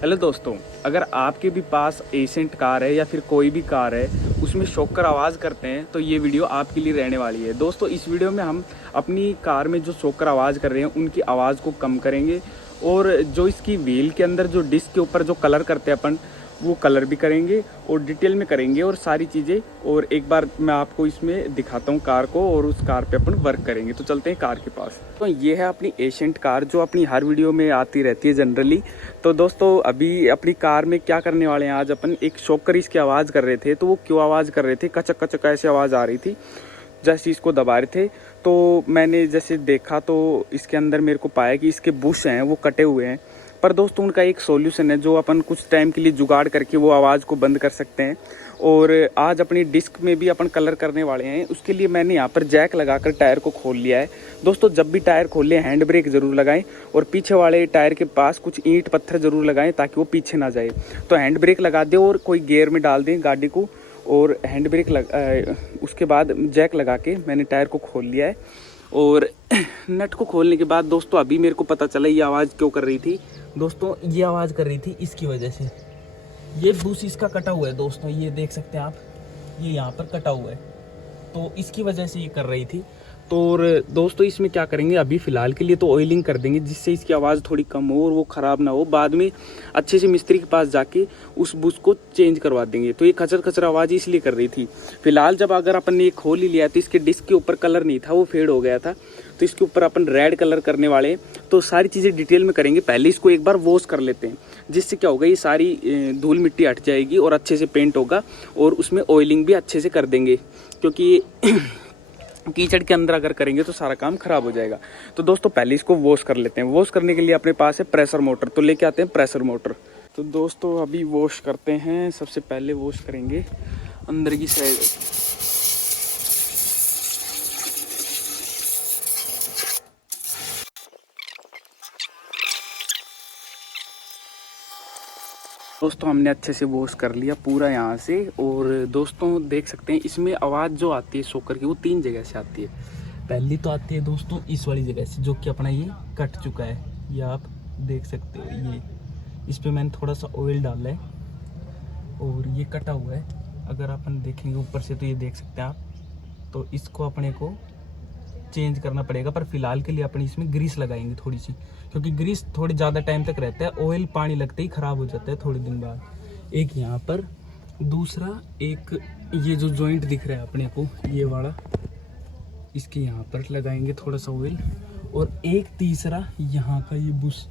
Hello दोस्तों, अगर आपके भी पास एसेंट कार है या फिर कोई भी कार है उसमें शॉकर आवाज़ करते हैं तो ये वीडियो आपके लिए रहने वाली है। दोस्तों, इस वीडियो में हम अपनी कार में जो शॉकर आवाज़ कर रहे हैं उनकी आवाज़ को कम करेंगे और जो इसकी व्हील के अंदर जो डिस्क के ऊपर जो कलर करते हैं अपन, वो कलर भी करेंगे और डिटेल में करेंगे और सारी चीज़ें। और एक बार मैं आपको इसमें दिखाता हूँ कार को और उस कार पे अपन वर्क करेंगे। तो चलते हैं कार के पास। तो ये है अपनी एशियंट कार जो अपनी हर वीडियो में आती रहती है जनरली। तो दोस्तों, अभी अपनी कार में क्या करने वाले हैं, आज अपन एक शॉकर इसकी आवाज़ कर रहे थे। तो वो क्यों आवाज़ कर रहे थे, कचक कचक ऐसी आवाज़ आ रही थी जैसे इसको दबा रहे थे। तो मैंने जैसे देखा तो इसके अंदर मेरे को पाया कि इसके बुश हैं वो कटे हुए हैं। पर दोस्तों, उनका एक सॉल्यूशन है जो अपन कुछ टाइम के लिए जुगाड़ करके वो आवाज़ को बंद कर सकते हैं। और आज अपनी डिस्क में भी अपन कलर करने वाले हैं। उसके लिए मैंने यहाँ पर जैक लगाकर टायर को खोल लिया है। दोस्तों, जब भी टायर खोलें हैंड ब्रेक ज़रूर लगाएं और पीछे वाले टायर के पास कुछ ईंट पत्थर ज़रूर लगाएं ताकि वो पीछे ना जाए। तो हैंड ब्रेक लगा दें और कोई गियर में डाल दें गाड़ी को और हैंड ब्रेक उसके बाद जैक लगा के मैंने टायर को खोल लिया है। और नट को खोलने के बाद दोस्तों, अभी मेरे को पता चला ये आवाज़ क्यों कर रही थी। दोस्तों, ये आवाज़ कर रही थी इसकी वजह से। ये बुश इसका कटा हुआ है दोस्तों, ये देख सकते हैं आप, ये यहाँ पर कटा हुआ है। तो इसकी वजह से ये कर रही थी। तो और दोस्तों, इसमें क्या करेंगे, अभी फ़िलहाल के लिए तो ऑयलिंग कर देंगे जिससे इसकी आवाज़ थोड़ी कम हो और वो ख़राब ना हो। बाद में अच्छे से मिस्त्री के पास जाके उस बुश को चेंज करवा देंगे। तो ये खचर खचर आवाज़ इसलिए कर रही थी। फ़िलहाल जब अगर अपन ने ये खोल ही लिया तो इसके डिस्क के ऊपर कलर नहीं था, वो फेड हो गया था। तो इसके ऊपर अपन रेड कलर करने वाले हैं। तो सारी चीज़ें डिटेल में करेंगे। पहले इसको एक बार वॉश कर लेते हैं जिससे क्या होगा, ये सारी धूल मिट्टी हट जाएगी और अच्छे से पेंट होगा। और उसमें ऑयलिंग भी अच्छे से कर देंगे क्योंकि कीचड़ के अंदर अगर करेंगे तो सारा काम खराब हो जाएगा। तो दोस्तों, पहले इसको वॉश कर लेते हैं। वॉश करने के लिए अपने पास है प्रेशर मोटर, तो लेके आते हैं प्रेशर मोटर। तो दोस्तों, अभी वॉश करते हैं। सबसे पहले वॉश करेंगे अंदर की साइड। दोस्तों, हमने अच्छे से वॉश कर लिया पूरा यहाँ से। और दोस्तों, देख सकते हैं इसमें आवाज़ जो आती है शॉकर की वो 3 जगह से आती है। पहली तो आती है दोस्तों इस वाली जगह से जो कि अपना ये कट चुका है, ये आप देख सकते हो। ये इस पर मैंने थोड़ा सा ऑयल डाला है और ये कटा हुआ है। अगर अपन देखेंगे ऊपर से तो ये देख सकते हैं आप। तो इसको अपने को चेंज करना पड़ेगा, पर फिलहाल के लिए अपन इसमें ग्रीस लगाएंगे थोड़ी सी, क्योंकि ग्रीस थोड़ी ज़्यादा टाइम तक रहता है। ऑयल पानी लगते ही ख़राब हो जाता है थोड़े दिन बाद। एक यहाँ पर, दूसरा एक ये जो जॉइंट दिख रहा है अपने को ये वाला, इसके यहाँ पर लगाएंगे थोड़ा सा ऑयल। और एक तीसरा यहाँ का ये बुश,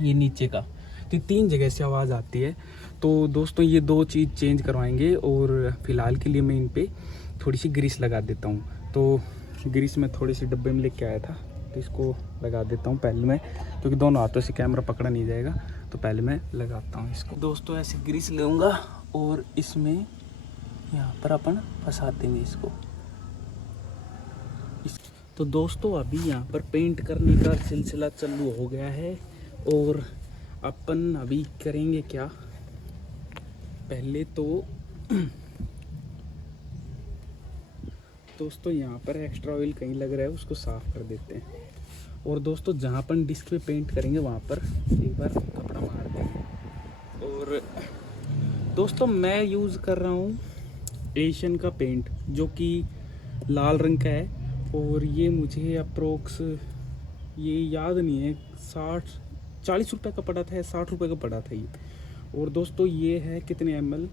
ये नीचे का। तो 3 जगह से आवाज़ आती है। तो दोस्तों, ये 2 चीज़ चेंज करवाएंगे और फिलहाल के लिए मैं इन पर थोड़ी सी ग्रीस लगा देता हूँ। तो ग्रीस में थोड़ी सी डब्बे में लेके आया था, तो इसको लगा देता हूँ पहले मैं, क्योंकि दोनों हाथों से कैमरा पकड़ा नहीं जाएगा। तो पहले मैं लगाता हूँ इसको। दोस्तों, ऐसे ग्रीस लूँगा और इसमें यहाँ पर अपन फंसा देंगे इसको। तो दोस्तों, अभी यहाँ पर पेंट करने का सिलसिला चालू हो गया है। और अपन अभी करेंगे क्या, पहले तो दोस्तों यहाँ पर एक्स्ट्रा ऑयल कहीं लग रहा है, उसको साफ़ कर देते हैं। और दोस्तों, जहाँ अपन डिस्क पे पेंट करेंगे वहाँ पर एक बार कपड़ा मार देंगे। और दोस्तों, मैं यूज़ कर रहा हूँ एशियन का पेंट जो कि लाल रंग का है। और ये मुझे अप्रोक्स, ये याद नहीं है, 40 रुपये का पड़ा था या 60 रुपये का पड़ा था ये। और दोस्तों, ये है कितने ml,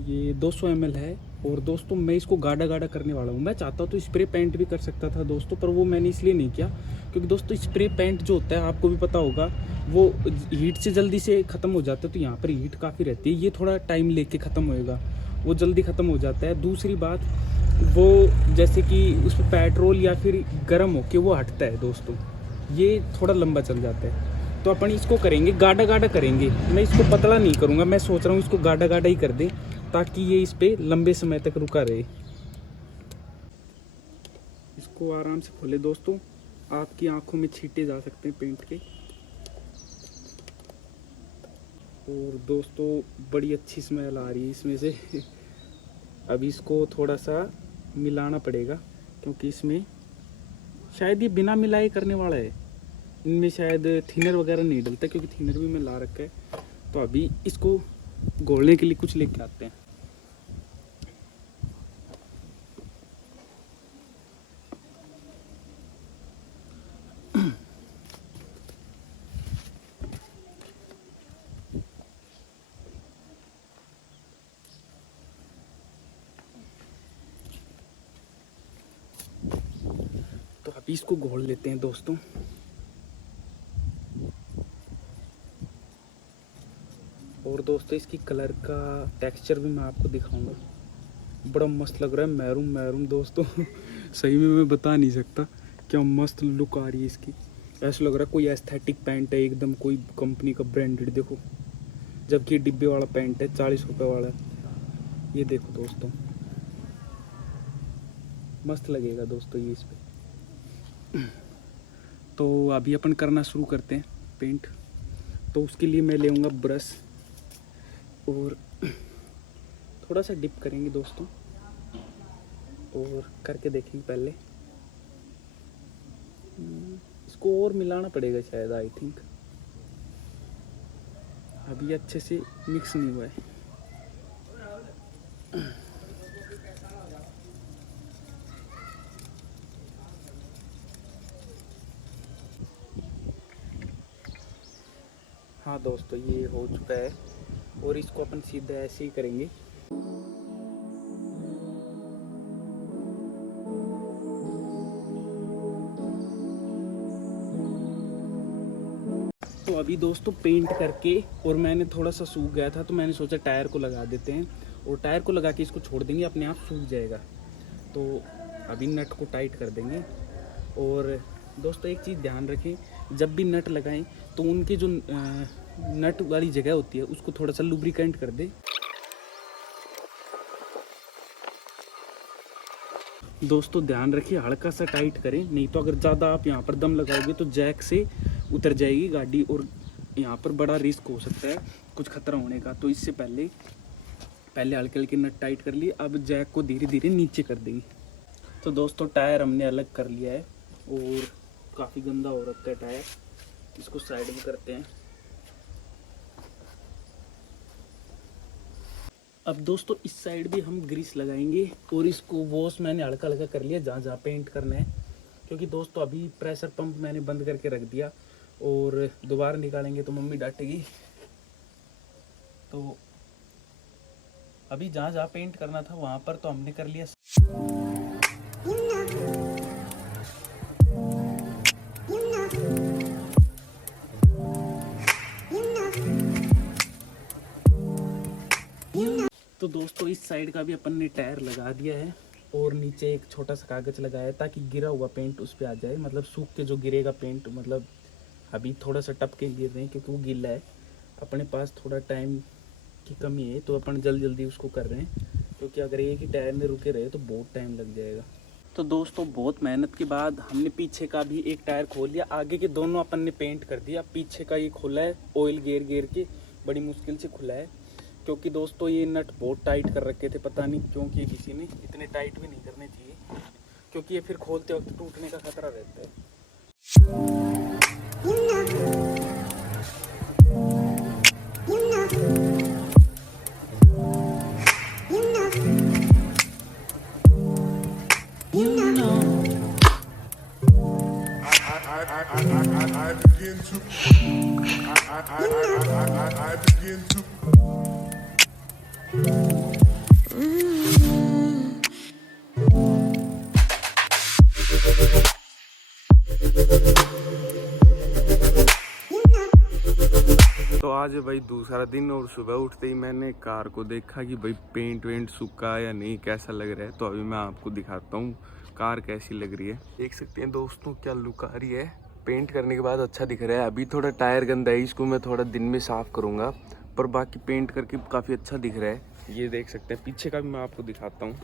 ये 200 ml है। और दोस्तों, मैं इसको गाढ़ा गाढ़ा करने वाला हूँ। मैं चाहता हूँ तो स्प्रे पेंट भी कर सकता था दोस्तों, पर वो मैंने इसलिए नहीं किया क्योंकि दोस्तों स्प्रे पेंट जो होता है आपको भी पता होगा वो हीट से जल्दी से ख़त्म हो जाता है। तो यहाँ पर हीट काफ़ी रहती है, ये थोड़ा टाइम लेके ख़त्म होएगा, वो जल्दी ख़त्म हो जाता है। दूसरी बात, वो जैसे कि उस पर पेट्रोल या फिर गर्म होके वो हटता है दोस्तों, ये थोड़ा लंबा चल जाता है। तो अपन इसको करेंगे गाढ़ा गाढ़ा करेंगे। मैं इसको पतला नहीं करूँगा, मैं सोच रहा हूँ इसको गाढ़ा गाढ़ा ही कर दे ताकि ये इस पे लंबे समय तक रुका रहे। इसको आराम से खोले दोस्तों, आपकी आंखों में छींटे जा सकते हैं पेंट के। और दोस्तों, बड़ी अच्छी स्मेल आ रही है इसमें से। अब इसको थोड़ा सा मिलाना पड़ेगा क्योंकि इसमें शायद ये बिना मिलाए करने वाला है। इनमें शायद थिनर वगैरह नहीं डलता क्योंकि थिनर भी मैं ला रखा है। तो अभी इसको घोलने के लिए कुछ लेके आते हैं। तो अभी इसको घोल लेते हैं दोस्तों। और दोस्तों इसकी कलर का टेक्सचर भी मैं आपको दिखाऊंगा, बड़ा मस्त लग रहा है, मैरून मैरून दोस्तों। सही में मैं बता नहीं सकता क्या मस्त लुक आ रही है इसकी। ऐसा लग रहा है कोई एस्थेटिक पैंट है एकदम, कोई कंपनी का ब्रांडेड, देखो। जबकि डिब्बे वाला पैंट है, 40 रुपये वाला। ये देखो दोस्तों, मस्त लगेगा दोस्तों ये इस पर। तो अभी अपन करना शुरू करते हैं पेंट। तो उसके लिए मैं लेऊँगा ब्रश और थोड़ा सा डिप करेंगे दोस्तों, और करके देखेंगे पहले। इसको और मिलाना पड़ेगा शायद, आई थिंक। अभी अच्छे से मिक्स नहीं हुआ है। हाँ दोस्तों, ये हो चुका है और इसको अपन सीधा ऐसे ही करेंगे। तो अभी दोस्तों पेंट करके, और मैंने थोड़ा सा सूख गया था तो मैंने सोचा टायर को लगा देते हैं, और टायर को लगा के इसको छोड़ देंगे, अपने आप सूख जाएगा। तो अभी नट को टाइट कर देंगे। और दोस्तों एक चीज़ ध्यान रखें, जब भी नट लगाएं तो उनकी जो नट वाली जगह होती है उसको थोड़ा सा लुब्रिकेंट कर दे। दोस्तों ध्यान रखिए, हल्का सा टाइट करें, नहीं तो अगर ज़्यादा आप यहाँ पर दम लगाओगे तो जैक से उतर जाएगी गाड़ी, और यहाँ पर बड़ा रिस्क हो सकता है, कुछ खतरा होने का। तो इससे पहले हल्के हल्के नट टाइट कर लिए। अब जैक को धीरे धीरे नीचे कर देंगे। तो दोस्तों टायर हमने अलग कर लिया है, और काफ़ी गंदा हो रखा है टायर, इसको साइड में करते हैं। अब दोस्तों इस साइड भी हम ग्रीस लगाएंगे, और इसको वॉश मैंने हल्का हल्का कर लिया जहाँ जहाँ पेंट करना है, क्योंकि दोस्तों अभी प्रेशर पंप मैंने बंद करके रख दिया, और दोबारा निकालेंगे तो मम्मी डांटेगी। तो अभी जहाँ जहाँ पेंट करना था वहाँ पर तो हमने कर लिया। तो दोस्तों इस साइड का भी अपन ने टायर लगा दिया है, और नीचे एक छोटा सा कागज़ लगाया है ताकि गिरा हुआ पेंट उस पर आ जाए, मतलब सूख के जो गिरेगा पेंट, मतलब अभी थोड़ा सा टप के गिर रहे हैं क्योंकि वो गीला है। अपने पास थोड़ा टाइम की कमी है तो अपन जल्दी उसको कर रहे हैं, क्योंकि अगर एक ही टायर में रुके रहे तो बहुत टाइम लग जाएगा। तो दोस्तों बहुत मेहनत के बाद हमने पीछे का भी एक टायर खोल लिया, आगे के दोनों अपन ने पेंट कर दिया। पीछे का ये खुला है, ऑयल गेर के बड़ी मुश्किल से खुला है, क्योंकि दोस्तों ये नट बहुत टाइट कर रखे थे, पता नहीं क्यों कि किसी ने, इतने टाइट भी नहीं करने चाहिए, क्योंकि ये फिर खोलते वक्त टूटने का खतरा रहता है। तो आज है भाई दूसरा दिन, और सुबह उठते ही मैंने कार को देखा कि भाई पेंट वेंट सूखा या नहीं, कैसा लग रहा है। तो अभी मैं आपको दिखाता हूँ कार कैसी लग रही है। देख सकते हैं दोस्तों क्या लुक आ रही है, पेंट करने के बाद अच्छा दिख रहा है। अभी थोड़ा टायर गंदा है, इसको मैं थोड़ा दिन में साफ़ करूँगा, पर बाकी पेंट करके काफ़ी अच्छा दिख रहा है। ये देख सकते हैं, पीछे का भी मैं आपको दिखाता हूँ।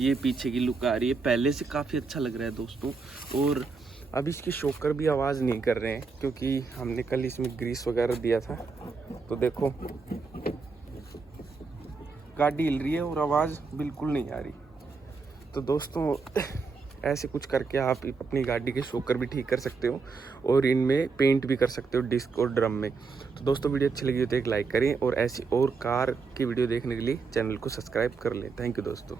ये पीछे की लुक आ रही है, पहले से काफ़ी अच्छा लग रहा है दोस्तों। और अब इसके शॉकर भी आवाज़ नहीं कर रहे हैं, क्योंकि हमने कल इसमें ग्रीस वगैरह दिया था। तो देखो गाड़ी हिल रही है और आवाज़ बिल्कुल नहीं आ रही। तो दोस्तों ऐसे कुछ करके आप अपनी गाड़ी के शॉकर भी ठीक कर सकते हो और इनमें पेंट भी कर सकते हो डिस्क और ड्रम में। तो दोस्तों वीडियो अच्छी लगी हो तो एक लाइक करें और ऐसी और कार की वीडियो देखने के लिए चैनल को सब्सक्राइब कर लें। थैंक यू दोस्तों।